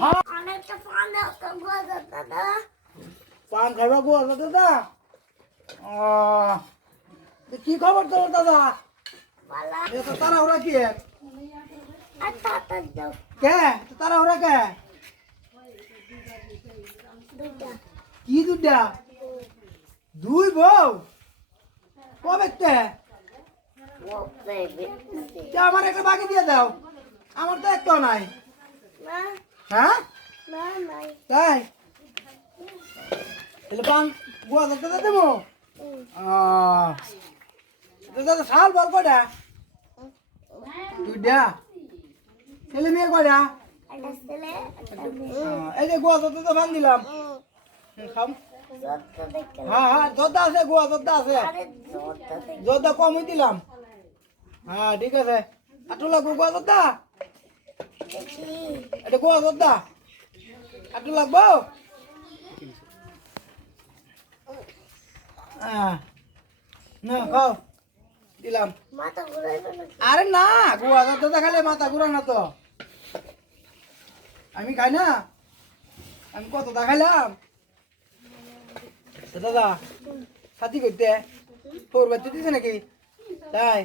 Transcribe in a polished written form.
হ্যাঁ অনেকটা পান দাও তো গোজা দাদা পান খাইবা গো দাদা কি খবর তোর দাদা বালা এত তাড়াহুড়া কি আর তাতা দাও কে তাড়াহুড়া কে দুটা কি দুটা দুই বউ কবে তে ও বেবি আমার একটা বাকি দিয়ে দাও আমার তো একটাও নাই না হ্যাঁ না নাই তাই তাহলে পান গুয়া দাদা দেবো দাদা শাল বল কটা দুইটা ছেলে মেয়ে কটা একটা ছেলে একটা মেয়ে এই যে গুয়া দাদা পান দিলাম খাম জোরটা দেখে হ্যাঁ হ্যাঁ জোরদা আছে গুয়া জোরদা আছে আরে জোরটা দেখে জোরদা কমই দিলাম হ্যাঁ ঠিক আছে আটু লাগবো গুয়া জোরদা দেখি এটা গুয়া জোরদা আটু লাগবো না খাও দিলাম মাথা ঘুরাইবে না আরে না গুয়া জোরদা খালে মাথা ঘুরা না তো আমি খাই না আমি কতটা খাইলাম দাদা সাথী করতে তোর বাচ্চা দিছে নাকি তাই